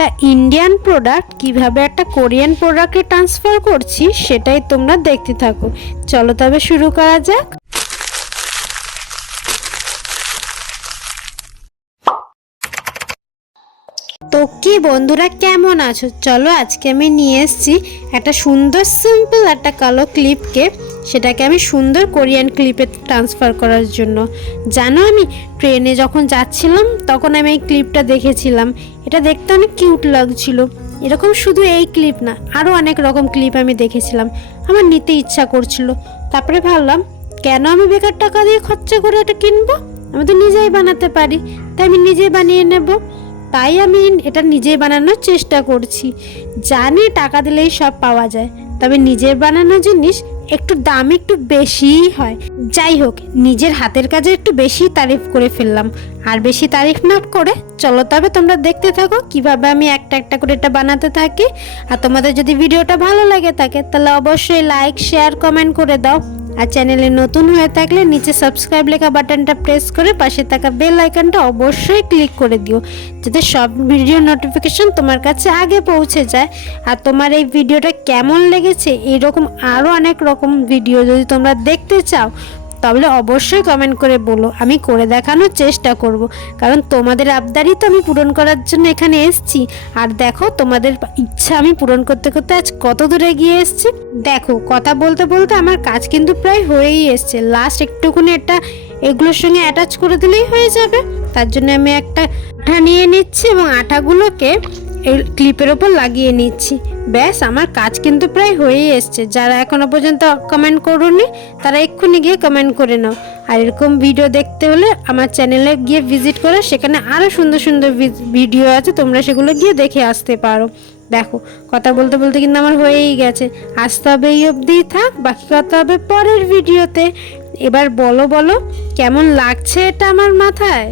একটা Indian product কিভাবে একটা কোরিয়ান প্রোডাক্টে ট্রান্সফার করছি সেটাই তোমরা দেখতে থাকো। চলো তবে শুরু করা যাক। তো কি বন্ধুরা, কেমন আছো? চলো আজকে আমি নিয়ে এসেছি একটা সুন্দর সিম্পল একটা কালো ক্লিপকে, সেটাকে আমি সুন্দর কোরিয়ান ক্লিপে ট্রান্সফার করার জন্য। জানো, আমি ট্রেনে যখন যাচ্ছিলাম তখন আমি এই ক্লিপটা দেখেছিলাম। এটা দেখতে অনেক কিউট লাগছিল। এরকম শুধু এই ক্লিপ না, আরও অনেক রকম ক্লিপ আমি দেখেছিলাম। আমার নিতে ইচ্ছা করছিল। তারপরে ভাবলাম, কেন আমি বেকার টাকা দিয়ে খরচা করে এটা কিনবো? আমি তো নিজেই বানাতে পারি, তাই আমি নিজেই বানিয়ে নেব। তাই আমি এটা নিজেই বানানোর চেষ্টা করছি। জানি টাকা দিলেই সব পাওয়া যায়, তবে নিজের বানানো জিনিস একটু দাম একটু বেশিই হয়। যাই হোক, নিজের হাতের কাজে একটু বেশি তারিফ করে ফেললাম। আর বেশি তারিফ না করে চলো তবে তোমরা দেখতে থাকো কিভাবে আমি একটা একটা করে এটা বানাতে থাকি। আর তোমাদের যদি ভিডিওটা ভালো লাগে থাকে তাহলে অবশ্যই লাইক, শেয়ার, কমেন্ট করে দাও। আর চ্যানেলে নতুন হয়ে থাকলে নিচে সাবস্ক্রাইব লেখা বাটনটা প্রেস করে পাশে থাকা বেল আইকনটা অবশ্যই ক্লিক করে দিও, যাতে সব ভিডিও নোটিফিকেশন তোমার কাছে আগে পৌঁছে যায়। আর তোমার এই ভিডিওটা কেমন লেগেছে, এইরকম আরও অনেক রকম ভিডিও যদি তোমরা দেখতে চাও তাহলে অবশ্যই কমেন্ট করে বলো, আমি করে দেখানোর চেষ্টা করব। কারণ তোমাদের আবদারই তো আমি পূরণ করার জন্য এখানে এসেছি। আর দেখো, তোমাদের ইচ্ছা আমি পূরণ করতে করতে আজ কত দূরে গিয়ে এসেছি। দেখো, কথা বলতে বলতে আমার কাজ কিন্তু প্রায় হয়েই এসছে। লাস্ট একটুখানি এটা এগুলোর সঙ্গে অ্যাটাচ করে দিলেই হয়ে যাবে। তার জন্য আমি একটা আঠা নিয়ে নিচ্ছি এবং আঠাগুলোকে এই ক্লিপের ওপর লাগিয়ে নিচ্ছি। ব্যাস, আমার কাজ কিন্তু প্রায় হয়েই এসছে। যারা এখনো পর্যন্ত কমেন্ট করোনি তারা এক্ষুনি গিয়ে কমেন্ট করে নাও। আর এরকম ভিডিও দেখতে হলে আমার চ্যানেলে গিয়ে ভিজিট করো, সেখানে আরও সুন্দর সুন্দর ভিডিও আছে, তোমরা সেগুলো গিয়ে দেখে আসতে পারো। দেখো, কথা বলতে বলতে কিন্তু আমার হয়েই গেছে। আসতে হবে এই অবধিই থাক, বাকি কথা হবে পরের ভিডিওতে। এবার বলো কেমন লাগছে এটা আমার মাথায়।